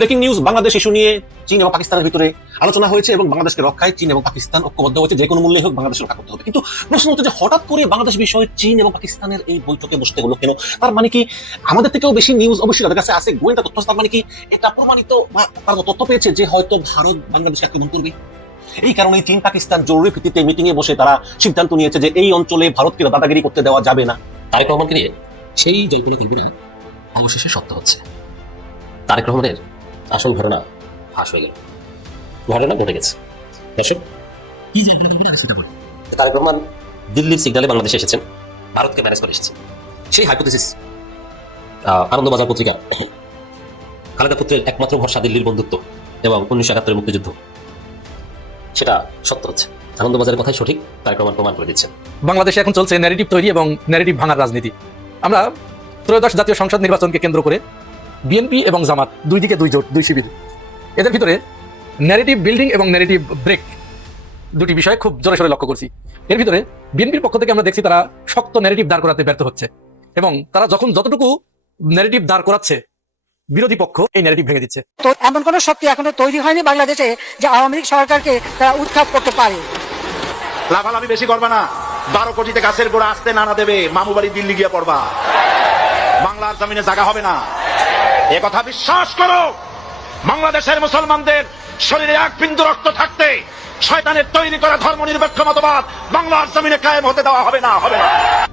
Breaking news, Bangladesh issue নিয়ে চীন এবং পাকিস্তানের ভিতরে আলোচনা হয়েছে এবং বাংলাদেশকে রক্ষায় চীন এবং পাকিস্তান ঐক্যবদ্ধ হয়েছে, যে কোনো মূল্যে হোক বাংলাদেশ রক্ষা করতে হবে। কিন্তু প্রশ্ন হচ্ছে যে হঠাৎ করে বাংলাদেশ বিষয়ে চীন এবং পাকিস্তানের এই বৈঠকে বসতে হলো কেন? তার মানে কি আমাদের থেকেও বেশি নিউজ অবশ্যই তাদের কাছে আছে, গোয়েন্দা তথ্য। তার মানে কি এটা প্রমাণিত বা তারা তথ্য পেয়েছে যে হয়তো ভারত বাংলাদেশকে আক্রমণ করবে? এই কারণে চীন পাকিস্তান জরুরি ভিত্তিতে মিটিং এ বসে তারা সিদ্ধান্ত নিয়েছে যে এই অঞ্চলে ভারতকে দাদাগিরি করতে দেওয়া যাবে না। তারেক রহমানকে নিয়ে সেই জল্পনা কল্পনা অবশেষে সত্য হচ্ছে। তারেক রহমানের আসল ঘটনা ফাঁস হয়ে গেল, ঘটনা ঘটে গেছে। দর্শক, তারেক রহমান দিল্লির সিগন্যালে বাংলাদেশে এসেছেন, ভারতকে ম্যানেজ করে এসেছেন। সেই হাইপোথিসিস আনন্দবাজার পত্রিকা খালেদা পুত্রের একমাত্র ভরসা দিল্লির বন্ধুত্ব এবং 1971 মুক্তিযুদ্ধ, সেটা সত্য হচ্ছে। আনন্দবাজারের কথাই সঠিক, তারেক রহমান প্রমাণ করে দিচ্ছেন। বাংলাদেশে এখন চলছে ন্যারেটিভ তৈরি এবং ন্যারেটিভ ভাঙার রাজনীতি। আমরা ত্রয়োদশ জাতীয় সংসদ নির্বাচনকে কেন্দ্র করে বিএনপি এবং জামাত, দুই দিকে দুই জোট, দুই শিবির, এদের ভিতরে ন্যারেটিভ বিল্ডিং এবং ন্যারেটিভ ব্রেক দুটি বিষয়ে খুব জোরে সোরে লক্ষ্য করছি। এর ভিতরে বিএনপির পক্ষ থেকে আমরা দেখছি তারা শক্ত ন্যারেটিভ দাঁড় করাতে ব্যর্থ হচ্ছে এবং তারা যখন যতটুকু ন্যারেটিভ দাঁড় করাচ্ছে, বিরোধী পক্ষ এই ন্যারেটিভ ভেঙে দিচ্ছে। তো এমন কোন শক্তি এখনো তৈরি হয়নি বাংলাদেশে যে আওয়ামী লীগ সরকারকে তারা উৎখাত করতে পারে। লাফালাফি বেশি করবা না, 12 কোটিতে গাছের গোড়া আসতে নানা দেবে, মামু বাড়ি দিল্লি গিয়ে পড়বা, বাংলার জমিনে জায়গা হবে না, এ কথা বিশ্বাস করো। বাংলাদেশের মুসলমানদের শরীরে এক বিন্দু রক্ত থাকতে শয়তানের তৈরি করা ধর্মনিরপেক্ষ মতবাদ বাংলার জমিনে কায়েম হতে দেওয়া হবে না, হবে না।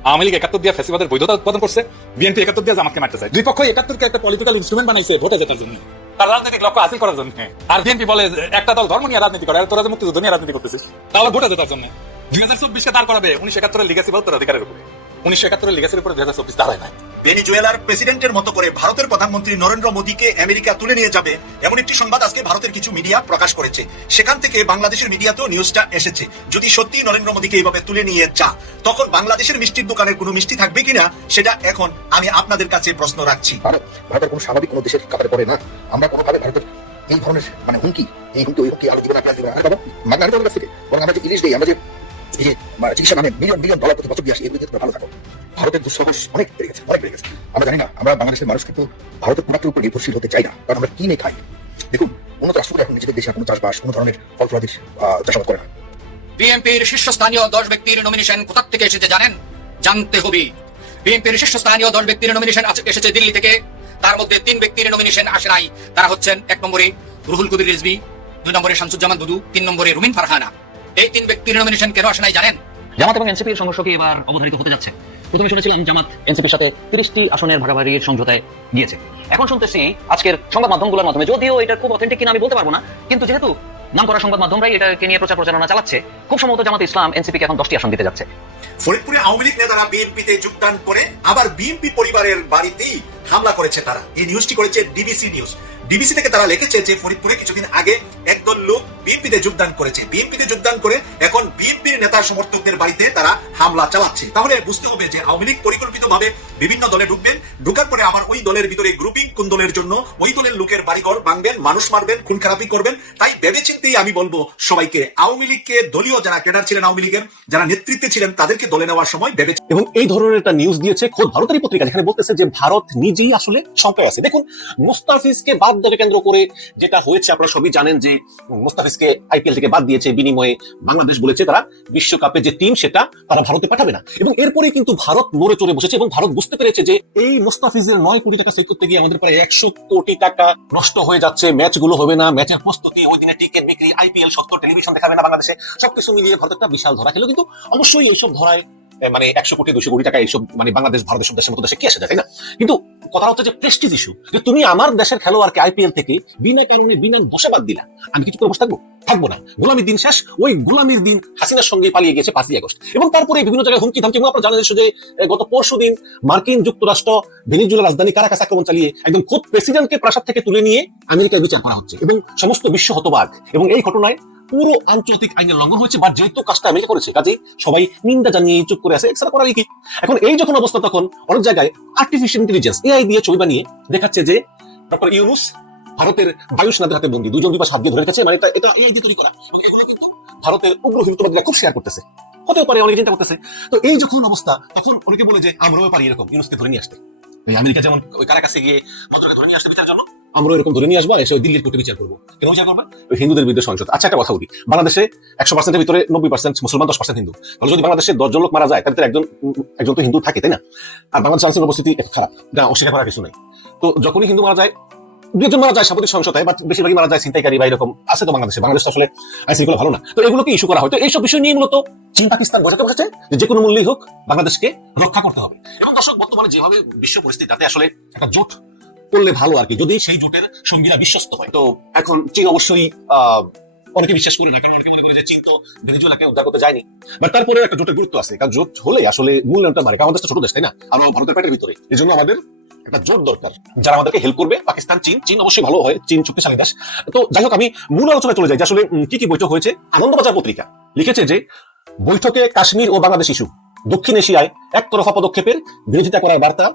আওয়ামী লীগ 71 দিয়ে ফ্যাসিবাদের বৈধতা উৎপাদন করছে, বিএনপি 71 দিয়ে জামাতকে মারতে চায়। দুই পক্ষ 71 কে একটা পলিটিক্যাল ইনস্ট্রুমেন্ট বানাইছে ভোটে জেতার জন্য, তার রাজনৈতিক লক্ষ্য হাসিল করার জন্য। আর বিএনপি বলে একটা দল ধর্ম নিয়ে রাজনীতি করে, আর তোরা যে মুক্তিযুদ্ধ নিয়ে রাজনীতি করতেছিস, তাহলে ভোটে জেতার জন্য। 2024 কে দাঁড় করাবে 1971 এর লিগ্যাসি বা উত্তরাধিকারের উপরে। 1971 এর লিগ্যাসির উপরে 2024 দাঁড়ায় না। ভেনেজুয়েলার প্রেসিডেন্টের মতো করে ভারতের প্রধানমন্ত্রী নরেন্দ্র মোদীকে আমেরিকা তুলে নিয়ে যাবে এমন একটি সংবাদ আজকে ভারতের কিছু মিডিয়া প্রকাশ করেছে। সেখান থেকে বাংলাদেশের মিডিয়াতেও নিউজটা এসেছে। যদি সত্যি নরেন্দ্র মোদীকে এইভাবে তুলে নিয়ে যা, তখন বাংলাদেশের মিষ্টির দোকানের কোনো মিষ্টি থাকবে কিনা সেটা এখন আমি আপনাদের কাছে প্রশ্ন রাখছি। ভারতের কোনো স্বাভাবিক কোনো দেশের কাপড়ে পড়ে না। আমরা কোনোভাবে ভারতের এই ধরনের হুমকি, এই হুমকি ওই হুমকি আলো জীবন আপনার বাংলাদেশের কাছ থেকে বরং আমরা যে ইলিশ দিই, আমরা যে চিকিৎসা নামে মিলিয়ন মিলিয়ন ডলার প্রতি বছর দিয়ে আসি, এর বিরুদ্ধে ভালো থাকো। ভারতের দুঃসাহস অনেক বেড়ে গেছে, অনেক বেড়ে গেছে। আমরা জানি না, আমরা বাংলাদেশের মানুষ কিন্তু ভারতের প্রোডাক্টের উপর নির্ভরশীল হতে চাই না, কারণ আমরা কিনে খাই। দেখুন, উন্নত রাষ্ট্রগুলো এখন নিজেদের দেশে কোনো চাষবাস, কোনো ধরনের ফল ফলাদির চাষাবাদ করে না। বিএনপির শীর্ষস্থানীয় 10 ব্যক্তির নমিনেশন কোথা থেকে এসেছে জানেন? জানতে হবে। বিএনপির শীর্ষস্থানীয় 10 ব্যক্তির নমিনেশন এসেছে দিল্লি থেকে। তার মধ্যে 3 ব্যক্তির নমিনেশন আসে নাই। তারা হচ্ছেন 1 নম্বরে রুহুল কবির রিজভী, 2 নম্বরে শামসুজ্জামান দুদু, 3 নম্বরে রুমিন ফারহানা। এই 3 ব্যক্তির নমিনেশন কেন আসে নাই জানেন? জামাত এবং এনসিপির সংঘর্ষ কি এবার অবধারিত হতে যাচ্ছে? প্রথমে শুনেছিলাম জামাত এনসিপির সাথে 30টি আসনের ভাগাভাগির সমঝোতায় গিয়েছে। এখন শুনতেছি আজকের সংবাদ মাধ্যমগুলোর মাধ্যমে, যদিও এটা খুব অথেন্টিক কিনা আমি বলতে পারবো না, কিন্তু যেহেতু নাম করা সংবাদ মাধ্যমরাই এটাকে নিয়ে প্রচারণা চালাচ্ছে, খুব সম্ভবত জামাত ইসলাম এনসিপিকে এখন 10টি আসন দিতে যাচ্ছে। ফরিদপুরে আওয়ামী লীগ নেতারা বিএনপিতে যোগদান করে আবার বিএনপি পরিবারের বাড়িতেই হামলা করেছে তারা। এই নিউজটি করেছে ডিবিসি নিউজ। ডিবিসি থেকে তারা লিখেছে যে ফরিদপুরে কিছুদিন আগে একদল লোক বিএনপিতে যোগদান করেছে, বিএনপিতে যোগদান করে এখন বিএনপির নেতা সমর্থকদের বাড়িতে তারা হামলা চালাচ্ছে। তাহলে বুঝতে হবে যে আওয়ামী লীগ পরিকল্পিতভাবে বিভিন্ন দলে ঢুকবেন, ঢুকার পরে আমার ওই দলের ভিতরে গ্রুপিং কোন দলের জন্য, ওই দলের লোকের বাড়িঘর ভাঙবেন, মানুষ মারবেন, খুন খারাপি করবেন। তাই ভেবেচিন্তেই আমি বলবো সবাইকে, আওয়ামী লীগকে দলীয় যারা ক্যাডার ছিলেন, আওয়ামী লীগের যারা নেতৃত্বে ছিলেন, তাদেরকে দলে নেওয়ার সময় ভেবে। এবং এই ধরনের একটা নিউজ দিয়েছে খোদ ভারতেরই পত্রিকা, যেখানে বলতেছে যে ভারত নিজেই আসলে শঙ্কায় আছে। দেখুন, মুস্তাফিজকে বাদ দেওয়াকে কেন্দ্র করে যেটা হয়েছে আপনারা সবই জানেন যে মুস্তাফিজকে আইপিএল থেকে বাদ দিয়েছে, বিনিময়ে বাংলাদেশ বলেছে তারা বিশ্বকাপে যে টিম সেটা তারা ভারতে পাঠাবে না। এবং এরপরে কিন্তু ভারত নড়ে চড়ে বসেছে এবং ভারত বুঝতে পেরেছে যে এই মুস্তাফিজের 9 কোটি টাকা সেভ করতে গিয়ে আমাদের প্রায় 100 কোটি টাকা নষ্ট হয়ে যাচ্ছে, ম্যাচগুলো হবে না, ম্যাচের প্রস্তুতি, ওই দিনে টিকিট বিক্রি, আইপিএল 70 টেলিভিশন দেখাবে না বাংলাদেশে, সবকিছু মিলিয়ে ভারত একটা বিশাল ধরা খেলো। কিন্তু অবশ্যই এইসব ধরায় মানে 100 কোটি 200 কোটি টাকা এইসব মানে বাংলাদেশ ভারতের সব দেশের মতো দেশে কি আসে যায়, তাই না? কিন্তু কথা হচ্ছে যে প্রেস্টিজ ইস্যু, যে তুমি আমার দেশের খেলোয়াড়কে আইপিএল থেকে বিনা কারণে বিনা দোষে বাদ দিলা, আমি কিছু করে বসে থাকবো? থাকবো না। গোলামির দিন শেষ। ওই গোলামির দিন হাসিনার সঙ্গে পালিয়ে গেছে 5ই আগস্ট। এবং তারপরে বিভিন্ন জায়গায় হুমকি ধামকি। আপনারা জানেন যে গত পরশুদিন মার্কিন যুক্তরাষ্ট্র ভেনেজুয়েলার রাজধানী কারাকাস আক্রমণ চালিয়ে একদম খোদ প্রেসিডেন্টকে প্রাসাদ থেকে তুলে নিয়ে আমেরিকায় বিচার করা হচ্ছে এবং সমস্ত বিশ্ব হতবাক। এবং এই ঘটনায় পুরো আন্তর্জাতিক আইনের লঙ্ঘন হয়েছে, বা যেহেতু কাজটা আমেরিকা করেছে কাজে সবাই নিন্দা জানিয়ে চুপ করে আছে, এক্সট্রা করার কি। এখন এই যখন অবস্থা, তখন অনেক জায়গায় আর্টিফিশিয়াল ইন্টেলিজেন্স এআই দিয়ে ছবি বানিয়ে দেখাচ্ছে যে ডক্টর ইউনুস ভারতের বায়ুসেনাদের হাতে বন্দী, 2 জন 2 পাশ হাত দিয়ে ধরে রেখেছে, মানে এটা এআই দিয়ে তৈরি করা। এবং এগুলো কিন্তু ভারতের উগ্র হিন্দুত্ববাদীরা খুব শেয়ার করতেছে, হতেও পারে, অনেকে চিন্তা করতেছে। তো এই যখন অবস্থা, তখন অনেকে বলে যে আমরাও পারি এরকম ইউনুসকে ধরে নিয়ে আসতে। আমেরিকা যেমন ওই কারাকাসে গিয়ে মন্ত্রকে ধরে নিয়ে আসতে বিচারের জন্য, আমরা এরকম ধরে নিয়ে আসবো আর এসে ওই দিল্লির কোর্টে বিচার করবো। কেন বিচার করবে? ওই হিন্দুদের বিরুদ্ধে সহিংসতা। আচ্ছা, একটা কথা বলি, বাংলাদেশে 100%-এর ভিতরে 90% মুসলমান, 10% হিন্দু। তাহলে যদি বাংলাদেশে 10 জন লোক মারা যায়, তাহলে একজন তো হিন্দু থাকে, তাই না? আর বাংলাদেশ আইনশৃঙ্খলা পরিস্থিতি এত খারাপ, এটা অস্বীকার করার কিছু নাই। তো যখনই হিন্দু মারা যায়, দুজন মারা যায় সাম্প্রতিক সহিংসতায়, বা বেশিরভাগই মারা যায় ছিনতাইকারী বা এরকম আছে তো বাংলাদেশে। বাংলাদেশ তো আসলে আইনশৃঙ্খলা ভালো না, তো এগুলোকে ইস্যু করা হয়। তো এইসব বিষয় নিয়ে মূলত চীন পাকিস্তান বোঝাতে বসেছে যে কোনো মূল্যেই হোক বাংলাদেশকে রক্ষা করতে হবে। এবং দর্শক, বর্তমানে যেভাবে বিশ্ব পরিস্থিতি, তাতে আসলে একটা জোট করলে ভালো আর কি, যদি সেই জোটের সঙ্গীরা বিশ্বস্ত হয়। তো এখন চীন অবশ্যই অনেকে বিশ্বাস করে না, কারণ অনেকে মনে করে যে চীন তো ভেনেজুয়েলাকে উদ্ধার করতে যায়নি। বাট তারপরে একটা জোটের গুরুত্ব আছে, কারণ জোট হলে আসলে মূল্যায়নটা বাড়ে। কারণ আমাদের তো ছোট দেশ, তাই না? আর ভারতের পেটের ভিতরে, এই জন্য আমাদের একটা জোট দরকার যারা আমাদেরকে হেল্প করবে। পাকিস্তান, চীন অবশ্যই ভালো হয়, চীন শক্তিশালী দেশ। তো যাই হোক, আমি মূল আলোচনায় চলে যাই যে আসলে কি কি বৈঠক হয়েছে। আনন্দবাজার পত্রিকা লিখেছে যে বৈঠকে কাশ্মীর ও বাংলাদেশ ইস্যু, দক্ষিণ এশিয়ায় একতরফা পদক্ষেপের বিরোধিতা করার বার্তা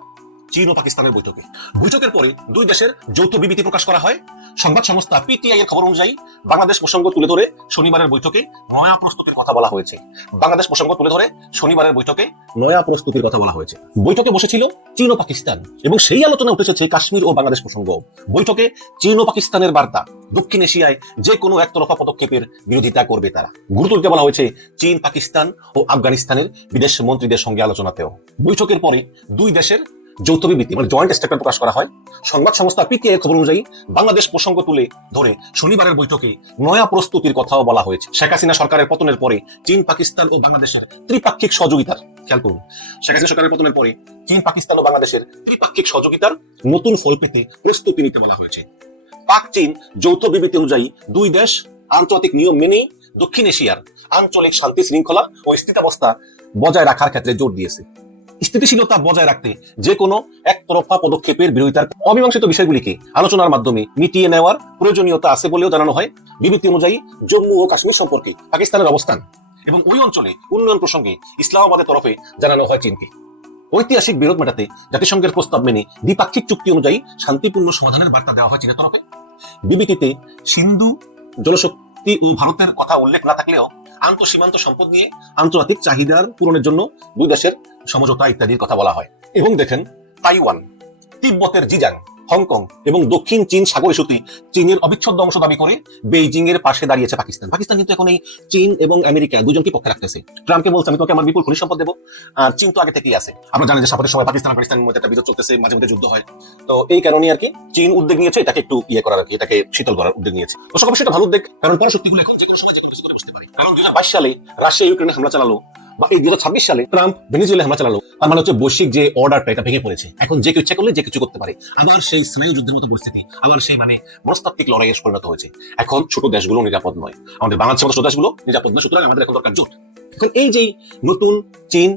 চীন ও পাকিস্তানের বৈঠকে। বৈঠকের পরে দুই দেশের যৌথ বিবৃতি প্রকাশ করা হয়। সংবাদ সংস্থা পিটিআই এর খবর অনুযায়ী বাংলাদেশ প্রসঙ্গ তুলে ধরে শনিবারের বৈঠকে নয়া প্রস্তুতির কথা বলা হয়েছে। বাংলাদেশ প্রসঙ্গ তুলে ধরে শনিবারের বৈঠকে নয়া প্রস্তুতির কথা বলা হয়েছে। বৈঠকে বসেছিল চীন ও পাকিস্তান, এবং সেই আলোচনা উঠে এসেছে কাশ্মীর ও বাংলাদেশ প্রসঙ্গ। বৈঠকে চীন ও পাকিস্তানের বার্তা, দক্ষিণ এশিয়ায় যে কোনো একতরফা পদক্ষেপের বিরোধিতা করবে তারা। গুরুত্ব দিতে বলা হয়েছে চীন, পাকিস্তান ও আফগানিস্তানের বিদেশ মন্ত্রীদের সঙ্গে আলোচনাতেও। বৈঠকের পরে দুই দেশের যৌথ বিবৃতি মানে জয়েন্ট স্টেটমেন্ট প্রকাশ করা হয়। সংবাদ সংস্থা পিটিআই খবর অনুযায়ী বাংলাদেশ প্রসঙ্গ তুলে ধরে শনিবারের বৈঠকে নয়া প্রস্তুতির কথাও বলা হয়েছে। শেখ হাসিনা সরকারের পতনের পরে চীন, পাকিস্তান ও বাংলাদেশের ত্রিপাক্ষিক সহযোগিতার, খেয়াল করুন, শেখ হাসিনা সরকারের পতনের পরে চীন, পাকিস্তান ও বাংলাদেশের ত্রিপাক্ষিক সহযোগিতার নতুন ফল পেতে প্রস্তুতি নিতে বলা হয়েছে। পাক চীন যৌথ বিবৃতি অনুযায়ী দুই দেশ আন্তর্জাতিক নিয়ম মেনে দক্ষিণ এশিয়ার আঞ্চলিক শান্তি শৃঙ্খলা ও স্থিতাবস্থা বজায় রাখার ক্ষেত্রে জোর দিয়েছে। স্থিতিশীলতা বজায় রাখতে যে কোনো একতরফা পদক্ষেপের বিরোধিতার অমীমাংসিত বিষয়গুলিকে আলোচনার মাধ্যমে মিটিয়ে নেওয়ার প্রয়োজনীয়তা আছে বলেও জানানো হয়। বিবৃতি অনুযায়ী জম্মু ও কাশ্মীর সম্পর্কে পাকিস্তানের অবস্থান এবং ওই অঞ্চলে উন্নয়ন প্রসঙ্গে ইসলামাবাদের তরফে জানানো হয় চীনকে। ঐতিহাসিক বিরোধ মেটাতে জাতিসংঘের প্রস্তাব মেনে দ্বিপাক্ষিক চুক্তি অনুযায়ী শান্তিপূর্ণ সমাধানের বার্তা দেওয়া হয় চীনের তরফে। বিবৃতিতে সিন্ধু জলশক্তি ও ভারতের কথা উল্লেখ না থাকলেও আন্তঃসীমান্ত সম্পদ নিয়ে আন্তর্জাতিক চাহিদার পূরণের জন্য দুই দেশের সমঝোতা ইত্যাদির কথা বলা হয়। এবং দেখেন, তাইওয়ান, তিব্বতের জিজাং, হংকং এবং দক্ষিণ চীন সাগর ইস্যুতে চীনের অবিচ্ছেদ্য অংশ দাবি করে বেইজিং এর পাশে দাঁড়িয়েছে পাকিস্তান। পাকিস্তান কিন্তু এখন এই চীন এবং আমেরিকা দুজনকে পক্ষে রাখতেছে। ট্রাম্পকে বলছে আমি তোকে আমার বিপুল খনিজ সম্পদ দেবো, আর চীন তো আগে থেকেই আছে। আমরা জানি যে সাপোর্টের সময় পাকিস্তান পাকিস্তানের মধ্যে একটা বিরোধ চলতেছে, মাঝে মধ্যে যুদ্ধ হয়। তো এই কারণে আর কি চীন উদ্যোগ নিয়েছে এটাকে একটু করার আর কি, এটাকে শীতল করার উদ্যোগ নিয়েছে। তো সকল বিষয়টা ভালো উদ্যোগ, কারণ পরশক্তিগুলো এখন যে কোনো সময় যে কোনো কিছু করে বসতে পারে। কারণ 2022 সালে রাশিয়া ইউক্রেনে হামলা চালালো, বা এই 2026 সালে ট্রাম্প ভেনেজুয়েলায় হামলা চালালো। তার মানে হচ্ছে বৈশ্বিক যে অর্ডারটা এটা ভেঙে পড়েছে। এখন যে কেউ ইচ্ছা করলে যে কিছু করতে পারে। আবার সেই স্নায়ু যুদ্ধের মতো পরিস্থিতি, আবার সেই মানে মনস্তাত্ত্বিক লড়াইয়ে পরিণত হয়েছে। এখন ছোট দেশগুলো নিরাপদ নয়, আমাদের বাংলাদেশের মতো ছোট দেশগুলো নিরাপদ নয়। সুতরাং আমাদের এখন দরকার জোট। এখন এই যে নতুন চীন,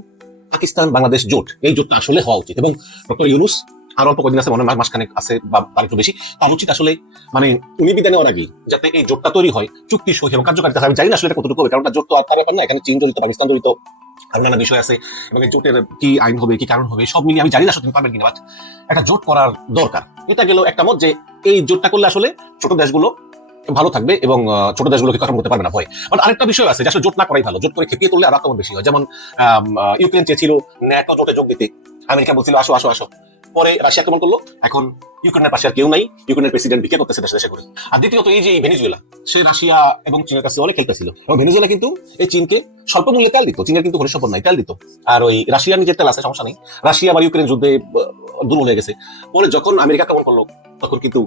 পাকিস্তান, বাংলাদেশ জোট, এই জোটটা আসলে হওয়া উচিত। এবং ডক্টর ইউনূস আর অল্প কদিন আছে, মনে হয় মাসখানেক আছে বা তার একটু বেশি, তার উচিত আসলে মানে উনি বিদায় নেওয়ার আগে যাতে এই জোটটা তৈরি হয়, চুক্তি সই এবং কার্যকারিতা। আমি জানি না আসলে এটা কতটুকু হবে, কারণ জোট তো আর তার ব্যাপার না, এখানে চীন জড়িত, পাকিস্তান জড়িত, আর নানা বিষয় আছে। এবং এই জোটের কি আইন হবে, কি কারণ হবে, সব মিলিয়ে আমি জানি না সত্যি পারবেন কিনা, বাট একটা জোট করার দরকার। এটা গেল একটা মত যে এই জোটটা করলে আসলে ছোট দেশগুলো ভালো থাকবে এবং ছোট দেশগুলোকে কথা করতে পারবে না ভয়। বাট আরেকটা বিষয় আছে যে আসলে জোট না করাই ভালো, জোট করে খেপিয়ে তুললে আর আক্রমণ বেশি হয়। যেমন ইউক্রেন চেয়েছিল ন্যাটো জোটে যোগ দিতে, আমেরিকা বলছিল আসো আসো আসো, পরে রাশিয়া আক্রমণ করলো। এখন ইউক্রেনের পাশে আর কেউ নাই, ইউক্রেনের প্রেসিডেন্ট বিকে করতেছে দেশে দেশে করে। আর দ্বিতীয়ত এই যে ভেনেজুয়েলা, সে রাশিয়া এবং চীনের কাছে অনেক খেলতেছিল, এবং ভেনেজুয়েলা কিন্তু এই চীনকে স্বল্প মূল্যে তেল দিত, চীনের কিন্তু খনিজ সম্পদ নাই, তেল দিত। আর ওই রাশিয়ার নিজের তেল আছে, সমস্যা নেই। রাশিয়া বা ইউক্রেন যুদ্ধে দুর্বল হয়ে গেছে। পরে যখন আমেরিকা আক্রমণ করলো তখন কিন্তু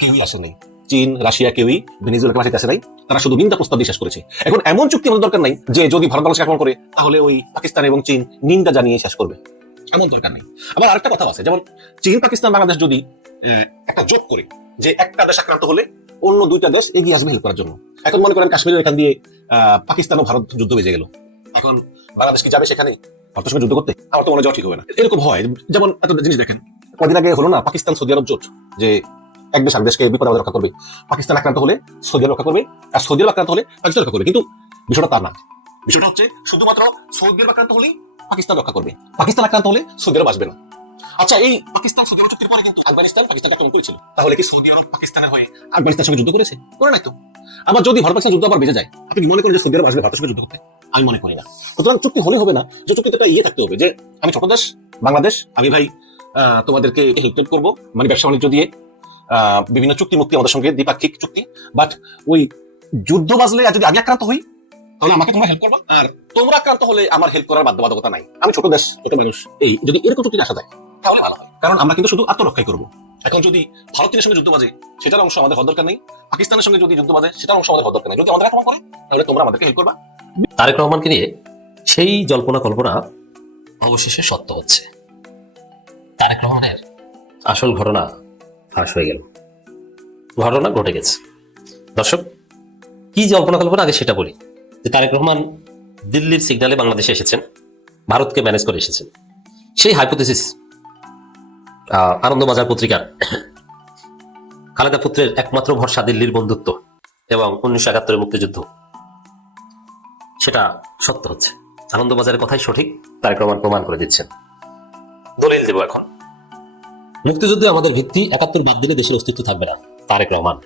কেউই আসে নাই, চীন, রাশিয়া কেউই ভেনেজুয়েলাকে পাশে আসে নাই, তারা শুধু নিন্দা প্রস্তাব বিশ্বাস করেছে। এখন এমন চুক্তি আমাদের দরকার নাই যে যদি ভারত বাংলাদেশ আক্রমণ করে তাহলে ওই পাকিস্তান এবং চীন নিন্দা জানিয়ে শেষ করবে, এমন দরকার নেই। আবার আরেকটা কথা আছে, যেমন চীন, পাকিস্তান, বাংলাদেশ যদি একটা জোট করে যে একটা দেশ আক্রান্ত হলে অন্য দুইটা দেশ এগিয়ে আসবে হেল্প করার জন্য। এখন মনে করেন কাশ্মীরের এখান দিয়ে পাকিস্তান ও ভারত যুদ্ধ বেজে গেল, এখন বাংলাদেশ কি যাবে সেখানে ভারতের সঙ্গে যুদ্ধ করতে? আমার তো মনে হয় ঠিক হবে না। এরকম হয়, যেমন একটা জিনিস দেখেন, কদিন আগে হলো না পাকিস্তান সৌদি আরব জোট, যে এক দেশ আর দেশকে বিপদ আপদে রক্ষা করবে। পাকিস্তান আক্রান্ত হলে সৌদি আরব রক্ষা করবে, আর সৌদি আরব আক্রান্ত হলে পাকিস্তান রক্ষা করবে। কিন্তু বিষয়টা তার না, বিষয়টা হচ্ছে শুধুমাত্র সৌদি আরব আক্রান্ত হলেই পাকিস্তান রক্ষা করবে, পাকিস্তান আক্রান্ত হলে সৌদি আরব আসবে না। আচ্ছা, এই পাকিস্তান সৌদি আরব চুক্তির পরে কিন্তু আফগানিস্তান পাকিস্তান আক্রমণ করেছিল, তাহলে কি সৌদি আরব পাকিস্তানের হয়ে আফগানিস্তানের সঙ্গে যুদ্ধ করেছে? করে নাই তো। আবার যদি ভারত পাকিস্তান যুদ্ধ আবার বেজে যায়, আপনি মনে করেন যে সৌদি আরব আসবে ভারতের সঙ্গে যুদ্ধ করতে? আমি মনে করি না। সুতরাং চুক্তি হলে হবে না, যে চুক্তিতে একটা থাকতে হবে যে আমি ছোট দেশ বাংলাদেশ, আমি ভাই তোমাদেরকে হেল্প করবো, মানে ব্যবসা বাণিজ্য দিয়ে, বিভিন্ন চুক্তি মুক্তি আমাদের সঙ্গে দ্বিপাক্ষিক চুক্তি, বাট ওই যুদ্ধ বাজলে আর যদি আমি আক্রান্ত হই তাহলে আমাকে তোমরা হেল্প করবা, আর তোমরা আক্রান্ত হলে আমার হেল্প করার বাধ্যবাধকতা নাই। আমি ছোট দেশ, ছোট মানুষ, এই যদি এরকম চুক্তি আসা যায় তাহলে ভালো হয়, কারণ আমরা কিন্তু শুধু আত্মরক্ষাই করবো। এখন যদি ভারতের সঙ্গে যুদ্ধ বাজে সেটার অংশ আমাদের হওয়ার দরকার নেই, পাকিস্তানের সঙ্গে যদি যুদ্ধ বাজে সেটার অংশ আমাদের হওয়ার দরকার নেই। যদি আমাদের আক্রমণ করে তাহলে তোমরা আমাদেরকে হেল্প করবা। তারেক রহমানকে নিয়ে সেই জল্পনা কল্পনা অবশেষে সত্য হচ্ছে। তারেক রহমানের আসল ঘটনা ফাঁস হয়ে গেল, ঘটনা ঘটে গেছে। দর্শক, কি জল্পনা কল্পনা আগে সেটা বলি, যে তারেক রহমান দিল্লির সিগন্যালে বাংলাদেশে এসেছেন, ভারতকে ম্যানেজ করে এসেছেন। সেই হাইপোথেসিস আনন্দবাজার পত্রিকার খালেদা পুত্রের একমাত্র ভরসা দিল্লির বন্ধুত্ব এবং 1971 মুক্তিযুদ্ধ, সেটা সত্য হচ্ছে। আনন্দবাজারের কথাই সঠিক, তারেক রহমান প্রমাণ করে দিচ্ছেন। দলিল দেব এখন। মুক্তিযুদ্ধে আমাদের ভিত্তি, 71 বাদ দিলে দেশের অস্তিত্ব থাকবে না, তারেক রহমান।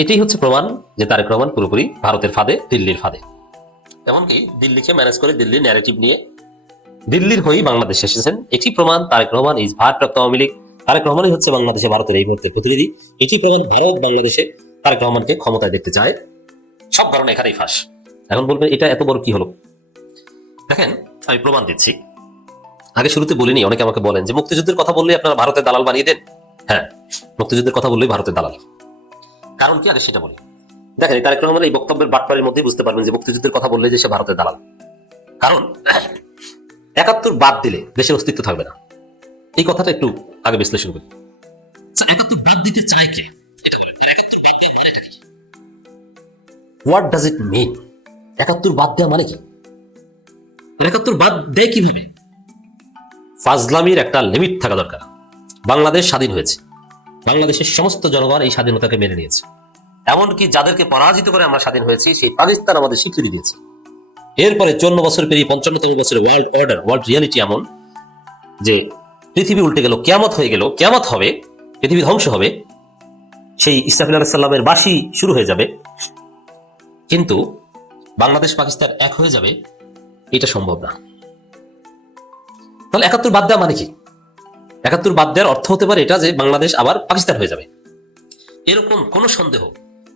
এটাই হচ্ছে প্রমাণ যে তারেক রহমান পুরোপুরি ভারতের ফাঁদে, দিল্লির ফাঁদে। এমনকি দিল্লিকে ম্যানেজ করে দিল্লির ন্যারেটিভ নিয়ে দিল্লির হয়েই বাংলাদেশে এসেছেন। এটি প্রমাণ তারেক রহমান ইজ ভারপ্রাপ্ত আওয়ামী লীগ। তারেক রহমানই হচ্ছে বাংলাদেশে ভারতের এই মুহূর্তে প্রতিনিধি। এটি প্রমাণ ভারত বাংলাদেশে তারেক রহমানকে ক্ষমতায় দেখতে চায়। সব কারণে এখানেই ফাঁস। এখন বলবেন এটা এত বড় কি হলো? দেখেন, আমি প্রমাণ দিচ্ছি। আগে শুরুতে বলিনি, অনেকে আমাকে বলেন যে মুক্তিযুদ্ধের কথা বললে আপনারা ভারতের দালাল বানিয়ে দেন। হ্যাঁ, মুক্তিযুদ্ধের কথা বললেই ভারতের দালাল। কারণ কি আগে সেটা বলি। দেখেন, তারেক রহমানের এই বক্তব্যের বাটপাড়ির মধ্যেই বুঝতে পারবেন যে মুক্তিযুদ্ধের কথা বললে যে সে ভারতের দালাল। কারণ 71 বাদ দিলে দেশের অস্তিত্ব থাকবে না, এই কথাটা একটু আগে বিশ্লেষণ করি। 71 বাদ দিতে চায় কে? হোয়াট ডাজ ইট মিন? 71 বাদ দেওয়া মানে কি? 71 বাদ দেয় কিভাবে? ফাজলামির একটা লিমিট থাকা দরকার। বাংলাদেশ স্বাধীন হয়েছে, বাংলাদেশের সমস্ত জনগণ এই স্বাধীনতাকে মেনে নিয়েছে। এমনকি যাদেরকে পরাজিত করে আমরা স্বাধীন হয়েছি, সেই পাকিস্তান আমাদের স্বীকৃতি দিয়েছে। এরপরে 54 বছর পেরিয়ে 55তম বছরে ওয়ার্ল্ড অর্ডার, ওয়ার্ল্ড রিয়ালিটি এমন যে পৃথিবী উল্টে গেল, কিয়ামত হয়ে গেল, কিয়ামত হবে, পৃথিবী ধ্বংস হবে, সেই ইসরাফিল আলাইহিস সালামের বাঁশি শুরু হয়ে যাবে, কিন্তু বাংলাদেশ পাকিস্তান এক হয়ে যাবে, এটা সম্ভব না। তাহলে 71 বাদ দেওয়া মানে কি? 71 বাদ দেওয়ার অর্থ হতে পারে এটা যে বাংলাদেশ আবার পাকিস্তান হয়ে যাবে। এরকম কোন সন্দেহ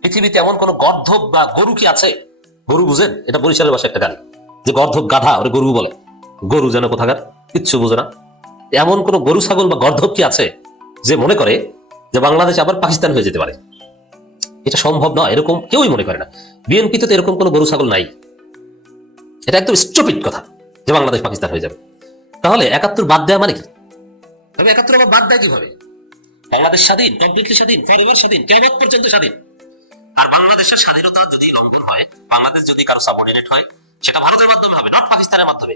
পৃথিবীতে এমন কোন গর্ধব বা গরু কি আছে? গরু বুঝেন? এটা বরিশালের ভাষায় একটা গান, যে গর্ধব গাধা ওরে গরু বলে। গরু যেন কোথাকার, কিচ্ছু বুঝে না। এমন কোন গরু ছাগল বা গর্ধব কি আছে যে মনে করে যে বাংলাদেশ আবার পাকিস্তান হয়ে যেতে পারে? এটা সম্ভব নয়, এরকম কেউই মনে করে না। বিএনপিতে তো এরকম কোন গরু ছাগল নাই। এটা একদম স্টুপিড কথা যে বাংলাদেশ পাকিস্তান হয়ে যাবে। তাহলে 71 বাদ দেওয়া মানে কি? তবে 71 আবার বাদ দেয় কিভাবে? বাংলাদেশ স্বাধীন, কমপ্লিটলি স্বাধীন, ফরএভার স্বাধীন, কিয়ামত পর্যন্ত স্বাধীন। আর বাংলাদেশের স্বাধীনতা যদি লঙ্ঘন হয়, বাংলাদেশ যদি কারো সাবঅর্ডিনেট হয়, সেটা ভারতের মাধ্যমে হবে, নট পাকিস্তানের মাধ্যমে।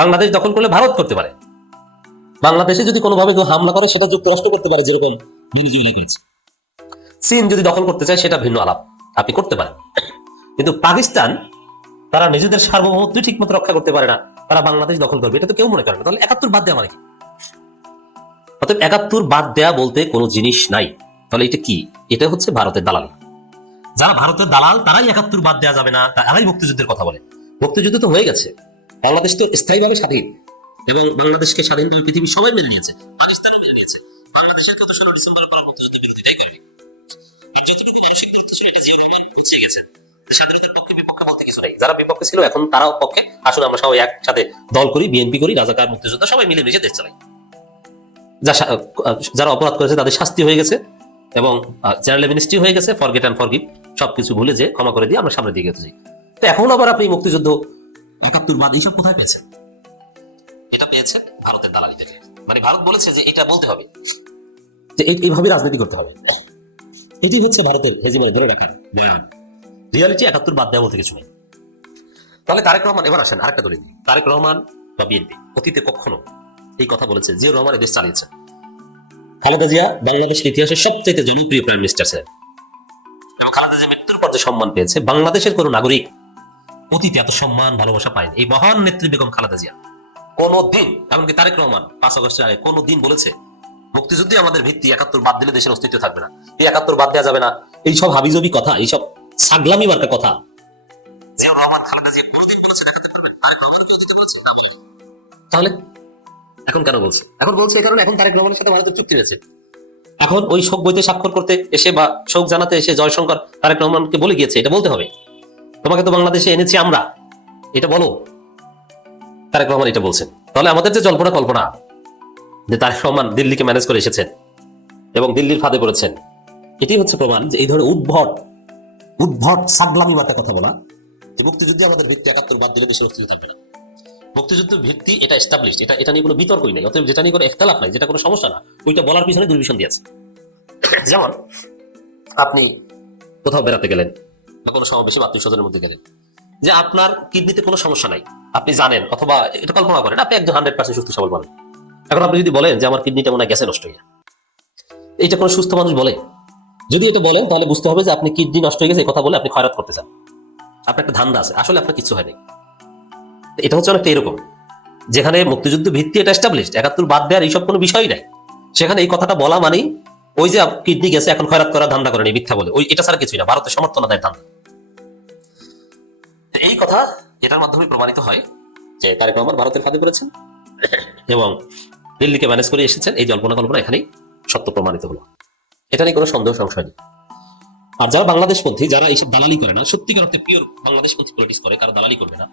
বাংলাদেশ দখল করলে ভারত করতে পারে। বাংলাদেশে যদি কোনোভাবে কেউ হামলা করে, সেটা যুক্তরাষ্ট্র করতে পারে, যেরকম ভেনেজুয়েলা করেছে। চীন যদি দখল করতে চায়, সেটা ভিন্ন আলাপ, আপনি করতে পারেন। কিন্তু পাকিস্তান, তারা নিজেদের সার্বভৌমত্ব ঠিক মতো রক্ষা করতে পারে না, তারা বাংলাদেশ দখল করবে, এটা তো কেউ মনে করে না। তাহলে 71 বাদ দেওয়া মানে কি? অতএব 71 বাদ দেয়া বলতে কোনো জিনিস নাই। তাহলে এটা কি? এটা হচ্ছে ভারতের দালালি। যারা ভারতের দালাল, তারাই 71 বাদ দেওয়া যাবে না, তারাই মুক্তিযুদ্ধের কথা বলে। মুক্তিযুদ্ধ তো হয়ে গেছে, বাংলাদেশ তো স্থায়ীভাবে স্বাধীন, এবং বাংলাদেশকে স্বাধীনভাবে পৃথিবীর সবাই মেনে নিয়েছে, পাকিস্তানও মেনে নিয়েছে। বাংলাদেশের কত সালে ডিসেম্বরের পর মুক্তিযুদ্ধ বিরোধিতাই করেনি। আর যতটুকু মানসিক দূরত্ব ছিল, এটা জিয়া রহমান পৌঁছে গেছে। স্বাধীনতার পক্ষে বিপক্ষে বলতে কিছু নেই। যারা বিপক্ষে ছিল, এখন তারাও পক্ষে। আসলে আমরা সবাই একসাথে দল করি, বিএনপি করি, রাজাকার, মুক্তিযোদ্ধা, সবাই মিলে মিশে দেশ চালাই। যারা অপরাধ করেছে তাদের শাস্তি হয়ে গেছে, এবং জেনারেল অ্যামনেস্টি হয়ে গেছে, ফরগেট অ্যান্ড ফরগিভ, সবকিছু ভুলে যে ক্ষমা করে দিয়ে আমরা সামনে দিকে যেতে চাই। তো এখন আবার আপনি মুক্তিযুদ্ধ, 71 বাদ, এইসব কোথায় পেয়েছেন? এটা পেয়েছে ভারতের দালালি থেকে। মানে ভারত বলেছে যে এটা বলতে হবে, যে এইভাবে রাজনীতি করতে হবে। এটি হচ্ছে ভারতের হেজিমনি ধরে রাখার বয়ান। রিয়ালিটি 71 বাদ দেওয়া বলতে কিছু নেই। তাহলে তারেক রহমান, এবার আসেন আরেকটা দলিল। তারেক রহমান বা বিএনপি অতীতে কখনো এই কথা বলেছে যে রহমান দেশ চালিয়েছে। খালেদা জিয়া বাংলাদেশের ইতিহাসের সবচেয়ে জনপ্রিয় প্রাইম মিনিস্টার ছিলেন, এবং খালেদা জিয়া মৃত্যুর পর যে সম্মান পেয়েছে, বাংলাদেশের কোন নাগরিক অতীতে এত সম্মান ভালোবাসা পায়নি। এই মহান নেত্রী বেগম খালেদা জিয়া কোনদিন, এমনকি তারেক রহমান 5 আগস্টের আগে কোনদিন বলেছে মুক্তিযুদ্ধে আমাদের ভিত্তি, 71 বাদ দিলে দেশের অস্তিত্ব থাকবে না, এই 71 বাদ দেওয়া যাবে না, এইসব হাবিজবি কথা, এইসব ছাগলামি মার্কা কথা জিয়া রহমান খালেদা জিয়া কোনদিন বলেছে? তাহলে এখন কেন বলছে? এখন বলছে এই কারণে এখন তারেক রহমানের সাথে ভারতের চুক্তি হয়েছে। এখন ওই শোক বইতে স্বাক্ষর করতে এসে বা শোক জানাতে এসে জয়শঙ্কর তারেক রহমানকে বলে গিয়েছে, এটা বলতে হবে, তোমাকে তো বাংলাদেশে এনেছি আমরা, এটা বলো। তারেক রহমান এটা বলছেন। তাহলে আমাদের যে জল্পনা কল্পনা যে তারেক রহমান দিল্লিকে ম্যানেজ করে এসেছেন এবং দিল্লির ফাঁদে পড়েছেন, এটি হচ্ছে প্রমাণ যে এই ধরনের উদ্ভট সাগলামি মার্কা কথা বলা যে মুক্তিযুদ্ধে আমাদের ভিত্তি ৭১ বাদ দিলে দেশের অস্তিত্ব থাকবে না। মুক্তিযুদ্ধের ভিত্তি এটা এস্টাবলিশড, এটা নিয়ে কোনো বিতর্কই নাই, অতএব যেটা নিয়ে কোনো ইখতিলাফ নাই, যেটা কোনো সমস্যা না, ওইটা বলার পিছনে দুর্বিষণ দিয়েছে। যেমন আপনি কোথাও বেড়াতে গেলেন বা কোনো সমাবেশে আত্মীয় স্বজনের মধ্যে গেলেন, যে আপনার কিডনিতে কোনো সমস্যা নাই, আপনি জানেন, অথবা এটা কল্পনা করেন আপনি একজন 100% সুস্থ সবল মানুষ। এখন আপনি যদি বলেন যে আমার কিডনিটা মনে হয় গ্যাসে নষ্ট হয়ে, এইটা কোনো সুস্থ মানুষ বলে? যদি এটা বলেন তাহলে বুঝতে হবে যে আপনি কিডনি নষ্ট হয়ে গেছে এই কথা বলে আপনি খয়রাত করতে চান, আপনার একটা ধান্দা আছে, আসলে আপনার কিছু হয়নি। এটা হচ্ছে অনেকটা এরকম, যেখানে মুক্তিযুদ্ধ ভিত্তি এটা এস্টাবলিশড, ৭১ বাদ দেওয়ার এইসব কোনো বিষয়ই নাই, সেখানে এই কথাটা বলা মানেই ওই যে কিডনি গেছে এখন খয়রাত করা ধান্দা করেনি, মিথ্যা বলে, ওই এটা ছাড়া কিছুই না, ভারতের সমর্থন আদায়ের ধান্দা। এই কথা এটার মাধ্যমে প্রমাণিত হয় যে তারেক রহমান ভারতের ফাঁদে পড়েছেন এবং দিল্লিকে ম্যানেজ করে এসেছেন। এই জল্পনা কল্পনা এখানেই সত্য প্রমাণিত হলো, এটা নিয়ে কোনো সন্দেহ সংশয় নেই। আর যারা বাংলাদেশপন্থী, যারা এইসব দালালি করে না, সত্যিকার অর্থে পিওর বাংলাদেশপন্থী পলিটিক্স করে, কারো দালালি করবে না,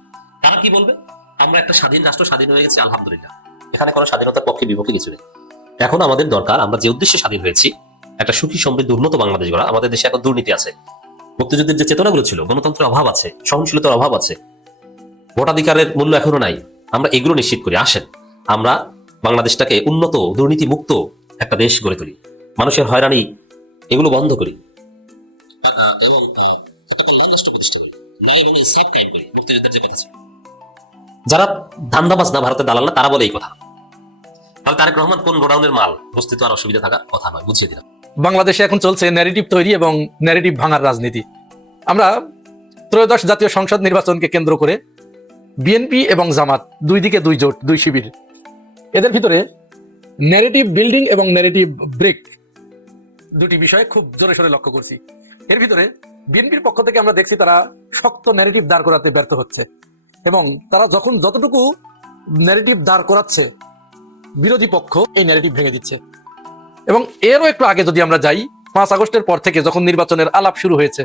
তারা কি বলবে? আমরা একটা স্বাধীন রাষ্ট্র, স্বাধীন হয়ে গেছি, আলহামদুলিল্লাহ, এখানে কোনো স্বাধীনতার পক্ষে বিপক্ষে কিছু নেই। এখন আমাদের দরকার, আমরা যে উদ্দেশ্যে স্বাধীন হয়েছি, একটা সুখী সমৃদ্ধ উন্নত বাংলাদেশ গড়া। আমাদের দেশে এখন দুর্নীতি আছে, মুক্তিযুদ্ধের যে চেতনাগুলো ছিল, গণতন্ত্রের অভাব আছে, সহনশীলতার অভাব আছে, ভোটাধিকারের মূল্য এখনো নাই, আমরা এগুলো নিশ্চিত করি। আসেন আমরা বাংলাদেশটাকে উন্নত দুর্নীতি মুক্ত একটা দেশ গড়ে তুলি, মানুষের হয়রানি এগুলো বন্ধ করি এবং একটা কল্যাণ রাষ্ট্র প্রতিষ্ঠা করি, ন্যায় এবং ইনসাফ কায়েম করি। মুক্তিযুদ্ধের যে কথা ছিল, যারা ধান্দাবাজ না, ভারতের দালাল না, তারা বলে এই কথা। তাহলে তারেক রহমান কোন গোডাউনের মাল, বুঝতে তো আর অসুবিধা থাকার কথা নয়, বুঝিয়ে দিলাম। বাংলাদেশে এখন চলছে ন্যারেটিভ তৈরি এবং ন্যারেটিভ ভাঙার রাজনীতি। আমরা ত্রয়োদশ জাতীয় সংসদ নির্বাচনকে কেন্দ্র করে বিএনপি এবং জামাত, দুই দিকে দুই জোট, দুই শিবির, এদের ভিতরে ন্যারেটিভ বিল্ডিং এবং ন্যারেটিভ ব্রেক দুটি বিষয়ে খুব জোরে সোরে লক্ষ্য করছি। এর ভিতরে বিএনপির পক্ষ থেকে আমরা দেখছি তারা শক্ত ন্যারেটিভ দাঁড় করাতে ব্যর্থ হচ্ছে এবং তারা যখন যতটুকু ন্যারেটিভ দাঁড় করাচ্ছে, বিরোধী পক্ষ এই ন্যারেটিভ ভেঙে দিচ্ছে। এবং এরও একটু আগে যদি আমরা যাই, 5 আগস্টের পর থেকে যখন নির্বাচনের আলাপ শুরু হয়েছে,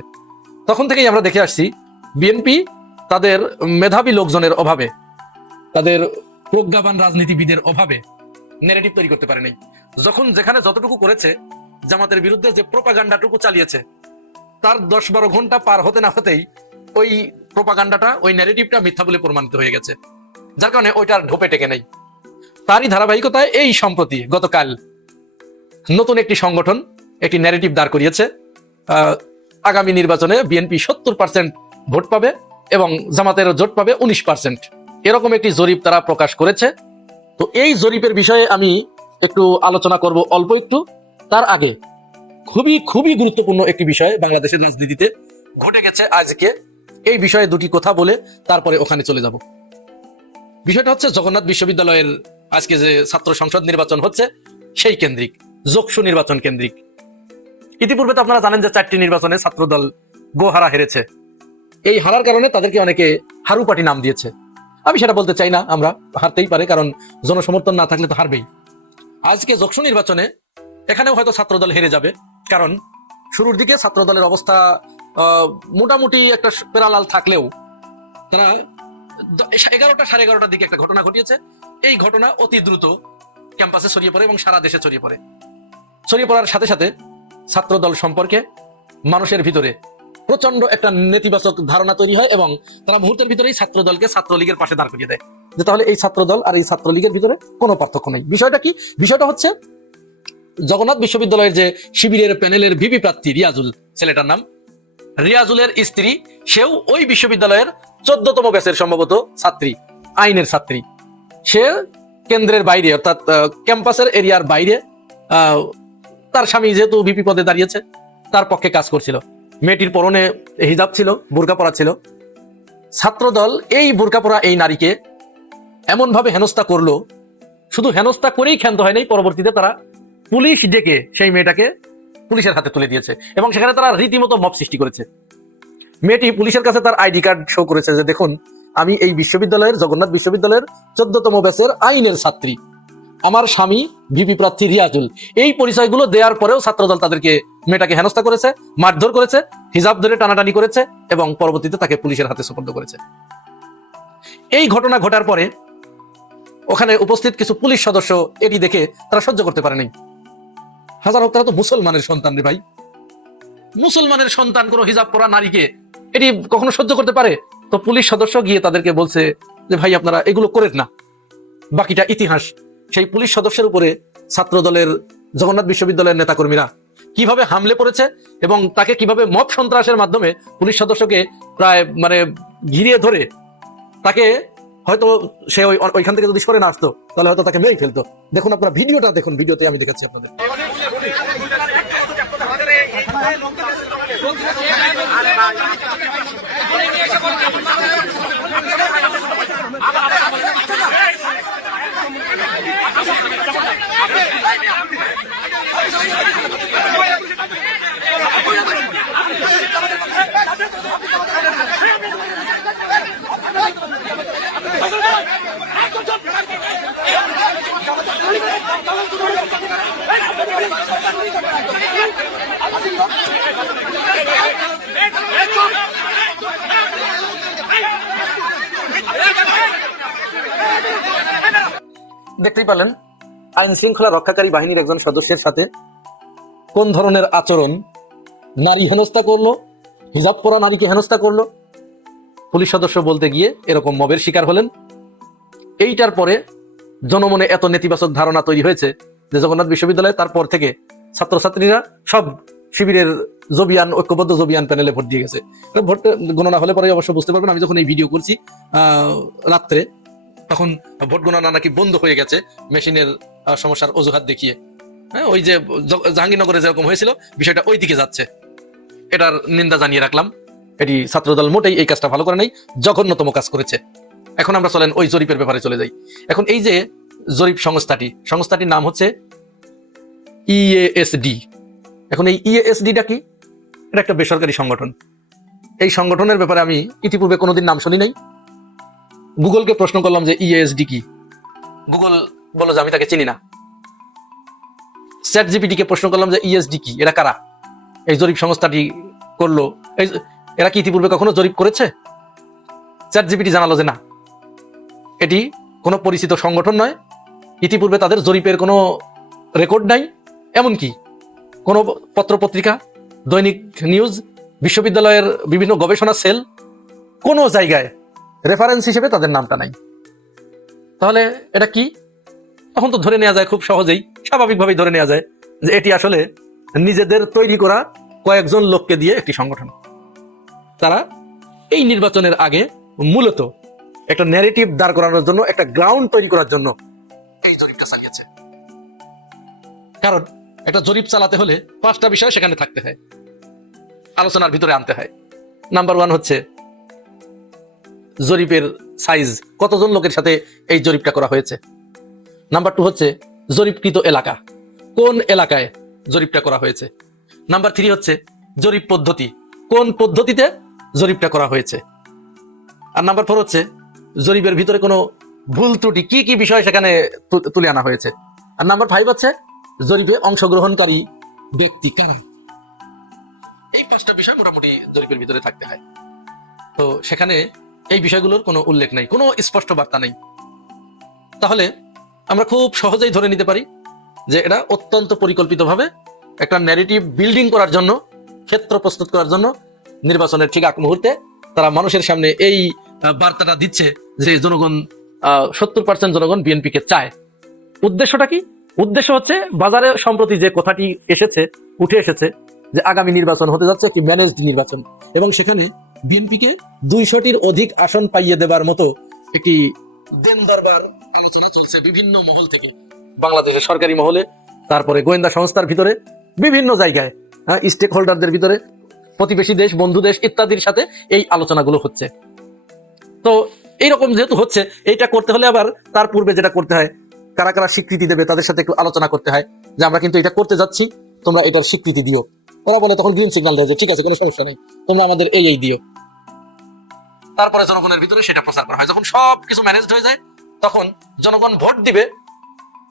তখন থেকেই আমরা দেখে আসছি বিএনপি তাদের মেধাবী লোকজনের অভাবে, তাদের প্রজ্ঞাবান রাজনীতিবিদের অভাবে ন্যারেটিভ তৈরি করতে পারে নাই। যখন যেখানে যতটুকু করেছে, জামাতের বিরুদ্ধে যে প্রোপাগান্ডাটুকু চালিয়েছে, তার 10-12 ঘন্টা পার হতে না হতেই ওই প্রোপাগান্ডাটা, ওই ন্যারেটিভটা মিথ্যা বলে প্রমাণিত হয়ে গেছে, যার কারণে ওইটার ঢোপে টেকে নেই। তারই ধারাবাহিকতায় এই সম্প্রতি গতকাল নতুন একটি সংগঠন একটি ন্যারেটিভ দাঁড় করিয়েছে, আগামী নির্বাচনে বিএনপি 70% ভোট পাবে এবং জামাতের জোট পাবে 19%, এরকম একটি জরিপ তারা প্রকাশ করেছে। তো এই জরিপের বিষয়ে আমি একটু আলোচনা করব অল্প একটু। তার আগে খুবই খুবই গুরুত্বপূর্ণ একটি বিষয় বাংলাদেশের রাজনীতিতে ঘটে গেছে আজকে, এই বিষয়ে দুটি কথা বলে তারপরে ওখানে চলে যাব। বিষয়টা হচ্ছে জগন্নাথ বিশ্ববিদ্যালয়ের আজকে যে ছাত্র সংসদ নির্বাচন হচ্ছে, সেই কেন্দ্রিক, যোগসু নির্বাচন কেন্দ্রিক। ইতিপূর্বে তো আপনারা জানেন যে 4টি নির্বাচনে ছাত্রদল গোহারা হেরেছে। এই হারার কারণে তাদেরকে অনেকে হারু পার্টি নাম দিয়েছে। আমি সেটা বলতে চাই না, আমরা হারতেই পারে, কারণ জনসমর্থন না থাকলে তো হারবেই। আজকে যোগসু নির্বাচনে এখানেও হয়তো ছাত্রদল হেরে যাবে, কারণ শুরুর দিকে ছাত্রদলের অবস্থা মোটামুটি একটা পেরালাল থাকলেও তারা 11টা সাড়ে 11টার দিকে একটা ঘটনা ঘটিয়েছে। এই ঘটনা অতি দ্রুত ক্যাম্পাসে ছড়িয়ে পড়ে এবং সারা দেশে ছড়িয়ে পড়ে। ছড়িয়ে পড়ার সাথে সাথে ছাত্রদল সম্পর্কে মানুষের ভিতরে প্রচন্ড একটা নেতিবাচক ধারণা তৈরি হয় এবং তারা মুহূর্তের ভিতরেই ছাত্রদলকে ছাত্রলীগের পাশে দাঁড় করিয়ে দেয়, যে তাহলে এই ছাত্রদল আর এই ছাত্রলীগের ভিতরে কোনো পার্থক্য নেই। বিষয়টা কি? বিষয়টা হচ্ছে জগন্নাথ বিশ্ববিদ্যালয়ের যে শিবিরের প্যানেলের ভিপি প্রার্থী রিয়াজুল, ছেলেটার নাম রিয়াজুলের স্ত্রী, সেও ওই বিশ্ববিদ্যালয়ের 14তম ব্যাচের সম্ভবত ছাত্রী, আইনের ছাত্রী। সে কেন্দ্রের বাইরে অর্থাৎ ক্যাম্পাসের এরিয়ার বাইরে তার স্বামী যেহেতু ভিপি পদে দাঁড়িয়েছে, তার পক্ষে কাজ করছিল। মেয়েটির পরনে হিজাব ছিল, বোরকা পরা ছিল। ছাত্রদল এই বোরকা পরা এই নারীকে এমন ভাবে হেনস্থা করলো, শুধু হেনস্থা করেই ক্ষান্ত হয় নাই, পরবর্তীতে তারা পুলিশ ডেকে সেই মেয়েটাকে পুলিশের হাতে তুলে দিয়েছে এবং সেখানে তারা রীতিমতো মব সৃষ্টি করেছে। মেয়েটি পুলিশের কাছে তার আইডি কার্ড শো করেছে যে দেখুন, আমি এই বিশ্ববিদ্যালয়ের, জগন্নাথ বিশ্ববিদ্যালয়ের 14তম ব্যাচের আইনের ছাত্রী। আমার স্বামী ভিপি প্রার্থী রিয়াজুল, এই পরিচয়গুলো দেওয়ার পরেও ছাত্রদল তাদেরকে মেয়েটাকে হেনস্থা করেছে, মারধর করেছে, হিজাব ধরে টানাটানি করেছে এবং পরবর্তীতে তাকে পুলিশের হাতে সোপর্দ করেছে। এই ঘটনা ঘটার পরে ওখানে উপস্থিত কিছু পুলিশ সদস্য এটি দেখে তারা সহ্য করতে পারে নাই। হাজার হোক, তারা তো মুসলমানের সন্তান রে ভাই, মুসলমানের সন্তান কোনো হিজাব পরা নারীকে এটি কখনো সহ্য করতে পারে? তো পুলিশ সদস্য গিয়ে তাদেরকে বলছে যে ভাই আপনারা এগুলো করেন না, বাকিটা ইতিহাস। সেই পুলিশ সদস্যের উপরে ছাত্র দলের জগন্নাথ বিশ্ববিদ্যালয়ের নেতাকর্মীরা কিভাবে হামলে পড়েছে এবং তাকে কিভাবে মব সন্ত্রাসের মাধ্যমে পুলিশ সদস্যকে প্রায় ঘিরিয়ে ধরে তাকে, হয়তো সে ওইখান থেকে যদি সরে না আসতো তাহলে হয়তো তাকে মেরেই ফেলতো। দেখুন আপনারা ভিডিওটা দেখুন, ভিডিওতে আমি দেখাচ্ছি আপনাদের। দেখতেই পারলেন আইন শৃঙ্খলা রক্ষাকারী বাহিনীর একজন সদস্যের সাথে কোন ধরনের আচরণ, নারী হেনস্থা করলো, হিজাব পরা নারীকে হেনস্থা করলো। পুলিশ সদস্য বলতে গিয়ে এরকম মবের শিকার হলেন। এইটার পরে জনমনে এত নেতিবাচক ধারণা তৈরি হয়েছে যে জগন্নাথ বিশ্ববিদ্যালয়ে তারপর থেকে ছাত্রছাত্রীরা সব শিবিরের জবিয়ান, ঐক্যবদ্ধ জবিয়ান প্যানেলে ভোট দিয়ে গেছে। ভোট গণনা হলে পরে অবশ্য বুঝতে পারবেন। আমি যখন এই ভিডিও করছি রাত্রে, তখন ভোট গণনা নাকি বন্ধ হয়ে গেছে মেশিনের সমস্যার অজুহাত দেখিয়ে। হ্যাঁ, ওই যে জাহাঙ্গীরনগরে যেরকম হয়েছিল বিষয়টা ওই দিকে যাচ্ছে। এটার নিন্দা জানিয়ে রাখলাম। এটি ছাত্রদল মোটেই এই কাজটা ভালো করে নাই, জঘন্যতম কাজ করেছে। এখন আমরা চলেন ওই জরিপের ব্যাপারে চলে যাই। এখন এই যে জরিপ সংস্থাটির নাম হচ্ছে ইএএসডি। এখন এই ইএএসডিটা কি? এটা একটা বেসরকারি সংগঠন। এই সংগঠনের ব্যাপারে আমি ইতিপূর্বে কোনোদিন নাম শুনি নাই। গুগলকে প্রশ্ন করলাম যে ইএএসডি কি, গুগল বলল যে আমি তাকে চিনি না। চ্যাট জিপিটিকে প্রশ্ন করলাম যে ইএসডি কি, এরা কারা, এই জরিপ সংস্থাটি করলো, এরা কি ইতিপূর্বে কখনো জরিপ করেছে? চ্যাট জিপিটি জানালো যে না, এটি কোনো পরিচিত সংগঠন নয়, ইতিপূর্বে তাদের জরিপের কোনো রেকর্ড নাই, এমনকি কোনো পত্রপত্রিকা, দৈনিক নিউজ, বিশ্ববিদ্যালয়ের বিভিন্ন গবেষণা সেল, কোনো জায়গায় রেফারেন্স হিসেবে তাদের নামটা নাই। তাহলে এটা কি? তখন তো ধরে নেওয়া যায় খুব সহজেই, স্বাভাবিকভাবেই ধরে নেওয়া যায় যে এটি আসলে নিজেদের তৈরি করা কয়েকজন লোককে দিয়ে একটি সংগঠন। তারা এই নির্বাচনের আগে মূলত একটা ন্যারেটিভ দাঁড় করানোর জন্য, একটা গ্রাউন্ড তৈরি করার জন্য এই জরিপটা চালিয়েছে। কারণ একটা জরিপ চালাতে হলে 5টা বিষয় সেখানে থাকতে হয়, আলোচনার ভিতরে আনতে হয়। নাম্বার 1 হচ্ছে জরিপের সাইজ, কতজন লোকের সাথে এই জরিপটা করা হয়েছে। নাম্বার 2 হচ্ছে জরিপকৃত এলাকা, কোন এলাকায় জরিপটা করা হয়েছে। নাম্বার 3 হচ্ছে জরিপ পদ্ধতি, কোন পদ্ধতিতে জরিপটা করা হয়েছে। আর নাম্বার 4 হচ্ছে জরিপের ভিতরে কোনো ভুল ত্রুটি, কি কি বিষয় সেখানে তুলে আনা হয়েছে। আর নাম্বার 5 হচ্ছে জরিপে অংশগ্রহণকারী ব্যক্তি কারা। এই 5টা বিষয় মোটামুটি জরিপের ভিতরে থাকতে হয়। তো সেখানে এই বিষয়গুলোর কোনো উল্লেখ নাই, কোনো স্পষ্ট বার্তা নেই। তাহলে আমরা খুব সহজেই ধরে নিতে পারি যে এটা অত্যন্ত পরিকল্পিতভাবে একটা ন্যারেটিভ বিল্ডিং করার জন্য, ক্ষেত্র প্রস্তুত করার জন্য নির্বাচনের ঠিক আগ মুহূর্তে তারা মানুষের সামনে এই বার্তাটা দিচ্ছে যে জনগণ 70% জনগণ বিএনপিকে চায়। উদ্দেশ্যটা কি? উদ্দেশ্য হচ্ছে বাজারে সম্প্রতি যে কথাটি উঠে এসেছে যে আগামী নির্বাচন হতে যাচ্ছে কি ম্যানেজড নির্বাচন, এবং সেখানে বিএনপিকে 200টির অধিক আসন পাইয়ে দেবার মতো একটি দেন দরবার আলোচনা চলছে বিভিন্ন মহল থেকে, বাংলাদেশের সরকারি মহলে, তারপরে গোয়েন্দা সংস্থার ভিতরে, বিভিন্ন জায়গায়, স্টেক হোল্ডারদের ভিতরে, প্রতিবেশী দেশ, বন্ধু দেশ ইত্যাদির সাথে এই আলোচনাগুলো হচ্ছে। তো এইরকম যেহেতু হচ্ছে, এইটা করতে হলে আবার তার পূর্বে যেটা করতে হয়, কারা কারা স্বীকৃতি দেবে তাদের সাথে একটু আলোচনা করতে হয় যে আমরা কিন্তু এটা করতে যাচ্ছি, তোমরা এটার স্বীকৃতি দিও। ওরা বলে তখন গ্রিন সিগন্যাল দেয় যে ঠিক আছে, কোনো সমস্যা নেই, তোমরা আমাদের এই দিও। তারপরে জনগণের ভিতরে সেটা প্রচার করা হয়। যখন সব কিছু ম্যানেজড হয়ে যায় তখন জনগণ ভোট দিবে,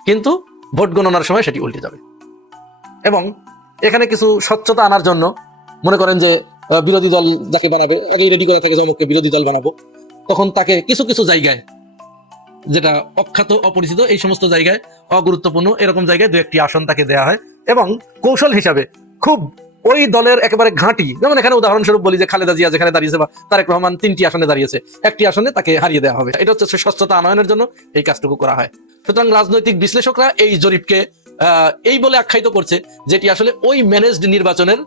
কিন্তু ভোট গণনার সময় সেটি উল্টে যাবে। এবং এখানে কিছু স্বচ্ছতা আনার জন্য মনে করেন যে বিরোধী দল যাকে বানাবে আগেই রেডি করে থাকে যে অমুককে বিরোধী দল বানাবো, তখন তাকে কিছু কিছু জায়গায়, যেটা অখ্যাত অপরিচিত এই সমস্ত জায়গায়, অগুরুত্বপূর্ণ এরকম জায়গায় 2-1টি আসন তাকে দেওয়া হয় এবং কৌশল হিসাবে খুব ওই দলের একেবারে ঘাঁটি, যেমন এখানে উদাহরণস্বরূপ বলি যে খালেদা জিয়া যেখানে দাঁড়িয়েছে বা তারেক রহমান 3টি আসনে দাঁড়িয়েছে, 1টি আসনে তাকে হারিয়ে দেওয়া হবে। এটা হচ্ছে স্বচ্ছতা আনয়নের জন্য এই কাজটুকু করা হয়। সুতরাং রাজনৈতিক বিশ্লেষকরা এই জরিপকে এই বলে আখ্যায়িত করছে যেটি আসলে ওই ম্যানেজড নির্বাচনের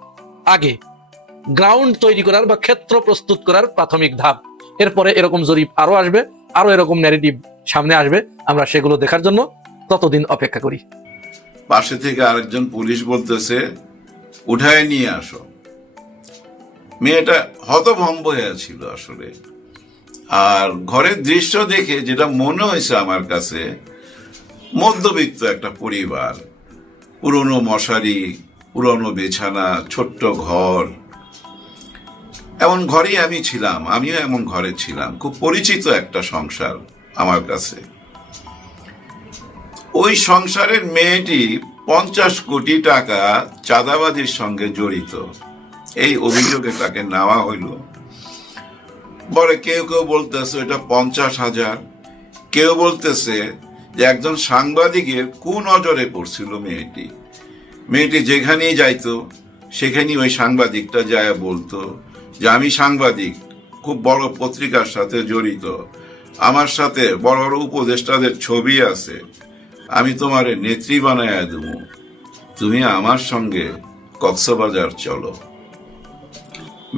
আগে গ্রাউন্ড তৈরি করার বা ক্ষেত্র প্রস্তুত করার প্রাথমিক ধাপ। এরপরে এরকম জরিপ আরো আসবে, আরো এরকম ন্যারেটিভ সামনে আসবে, আমরা সেগুলো দেখার জন্য ততদিন অপেক্ষা করি। পাশে থেকে আরেকজন পুলিশ বলতেছে উঠায় নিয়ে আসো। মেয়েটা হতভম্ব হয়েছিল আসলে। আর ঘরের দৃশ্য দেখে যেটা মনে হয়েছে আমার কাছে, মধ্যবিত্ত একটা পরিবার, পুরনো মশারি, পুরনো বিছানা, ছোট্ট ঘর। এমন ঘরেই আমি ছিলাম, আমিও এমন ঘরে ছিলাম। খুব পরিচিত একটা সংসার আমার কাছে। ওই সংসারের মেয়েটি 50 কোটি টাকা চাঁদাবাজির সঙ্গে জড়িত, এই অভিযোগে তাকে নেওয়া হইল। বলে কেউ কেউ বলতেছে এটা 50,000, কেউ বলতেছে যে একজন সাংবাদিকের কুনজরে পড়ছিল মেয়েটি। মেয়েটি যেখানেই যাইতো সেখানেই ওই সাংবাদিকটা যায় বলতো যে আমি সাংবাদিক, খুব বড় পত্রিকার সাথে জড়িত, আমার সাথে বড় বড় উপদেষ্টাদের ছবি আছে, আমি তোমার নেত্রী বানায় দেবো, তুমি আমার সঙ্গে কক্সবাজার চলো।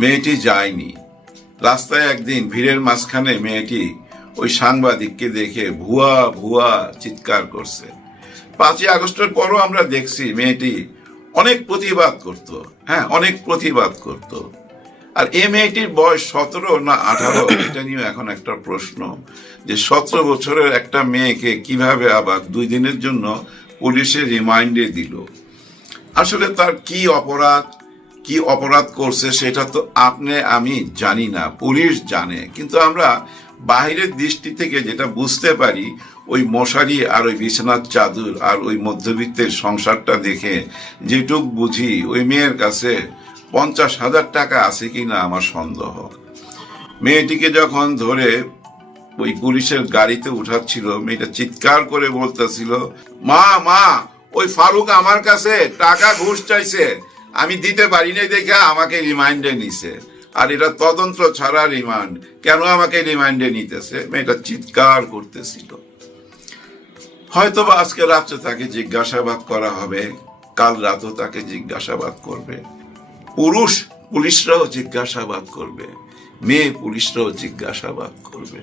মেয়েটি যায়নি। রাস্তায় একদিন ভিড়ের মাঝখানে মেয়েটি ওই সাংবাদিককে দেখে ভুয়া ভুয়া চিৎকার করছে। 5ই আগস্টের পরও আমরা দেখছি মেয়েটি অনেক প্রতিবাদ করত, হ্যাঁ অনেক প্রতিবাদ করত। আর এই মেয়েটির বয়স 17 না 18, এটা নিয়ে এখন একটা প্রশ্ন যে 17 বছরের একটা মেয়েকে কিভাবে আবার 2 দিনের জন্য পুলিশে রিমান্ডে দিল। আসলে তার কি অপরাধ করছে সেটা তো আপনি আমি জানি না, পুলিশ জানে। কিন্তু আমরা বাহিরের দৃষ্টি থেকে যেটা বুঝতে পারি, ওই মশারি আর ওই বিছানার চাদর আর ওই মধ্যবিত্তের সংসারটা দেখে যেটুক বুঝি, ওই মেয়ের কাছে 50,000 টাকা আছে কিনা আমার সন্দেহ। মেয়েটিকে যখন ধরে ওই পুলিশের গাড়িতে উঠাচ্ছিল, মেয়েটা চিৎকার করে বলতেছিল, মা মা ওই ফারুক আমার কাছে টাকা ঘুষ চাইছে, আমি দিতে পারি নাই দেখে আমাকে রিমান্ডে নিছে, আর এটা তদন্ত ছাড়া রিমান্ড, কেন আমাকে রিমান্ডে নিতেছে? মেয়েটা চিৎকার করতেছিল। হয়তোবা আজকে রাত্রে তাকে জিজ্ঞাসাবাদ করা হবে, কাল রাতও তাকে জিজ্ঞাসাবাদ করবে, পুলিশরাও জিজ্ঞাসাবাদ করবে, মেয়ে পুলিশরাও জিজ্ঞাসাবাদ করবে,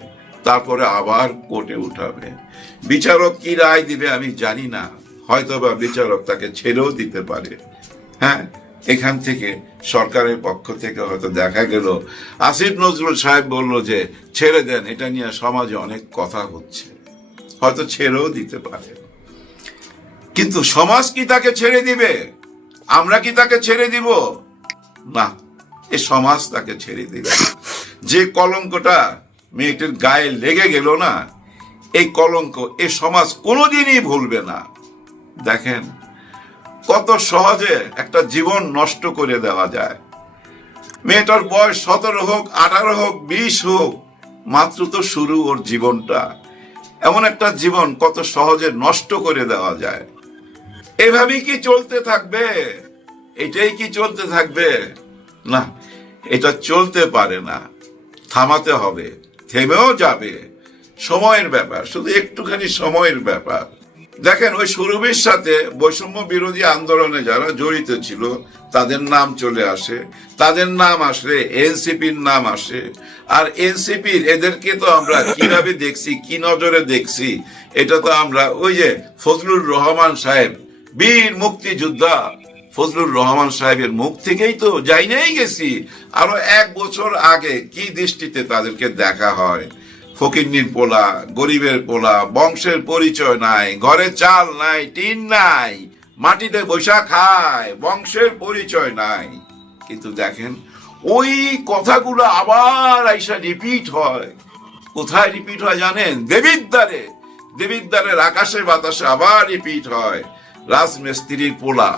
তারপরে আবার কোর্টে উঠাবে। বিচারক কি রায় দিবে আমি জানি না, হয়তোবা বিচারক তাকে ছেড়েও দিতে পারে। হ্যাঁ, এখান থেকে সরকারের পক্ষ থেকে হয়তো দেখা গেল আসিফ নজরুল সাহেব বলল যে ছেড়ে দেন, এটা নিয়ে সমাজে অনেক কথা হচ্ছে, হয়তো ছেড়েও দিতে পারে। কিন্তু সমাজ কি তাকে ছেড়ে দিবে? আমরা কি তাকে ছেড়ে দিব? না, এ সমাজ তাকে ছেড়ে দিবে না। যে কলঙ্কটা মেয়েটির গায়ে লেগে গেল না, এই কলঙ্ক এ সমাজ কোনোদিনই ভুলবে না। দেখেন কত সহজে একটা জীবন নষ্ট করে দেওয়া যায়। মেয়েটার বয়স 17 হোক, 18 হোক, 20 হোক, মাত্র তো শুরু ওর জীবনটা। এমন একটা জীবন কত সহজে নষ্ট করে দেওয়া যায়। এভাবেই কি চলতে থাকবে? এটাই কি চলতে থাকবে? না, এটা চলতে পারে না, থামাতে হবে, থেমেও যাবে। সময়ের ব্যাপার, শুধু একটুখানি সময়ের ব্যাপার। দেখেন ওই সুরভির সাথে বৈষম্য বিরোধী আন্দোলনে যারা জড়িত ছিল তাদের নাম চলে আসে, তাদের নাম আসলে এনসিপির নাম আসে। আর এনসিপির এদেরকে তো আমরা কিভাবে দেখছি, কি নজরে দেখছি, এটা তো আমরা ওই যে ফজলুর রহমান সাহেব, বীর মুক্তিযোদ্ধা ফজলুর রহমান সাহেবের মুখ থেকেই তো জাইনাই গেছি আরো 1 বছর আগে কি দৃষ্টিতে তাদেরকে দেখা হয়। ফকিন্নির পোলা, গরিবের পোলা, বংশের পরিচয় নাই, ঘরে চাল নাই, টিন নাই, মাটিতে বৈশা খায়, বংশের পরিচয় নাই। কিন্তু দেখেন ওই কথাগুলো আবার আইসা রিপিট হয়। কোথায় রিপিট হয় জানেন? দেবিদ্বারে। দেবিদ্বারের আকাশে বাতাসে আবার রিপিট হয়, রাজমিস্ত্রির পোলা।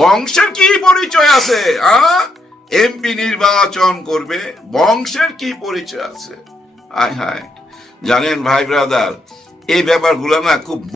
বংশের কি পরিচয় আছে? এমপি নির্বাচন করবে, বংশের কি পরিচয় আছে? হায় হায়, জানেন ভাই ব্রাদার, এই ব্যাপারগুলো না খুব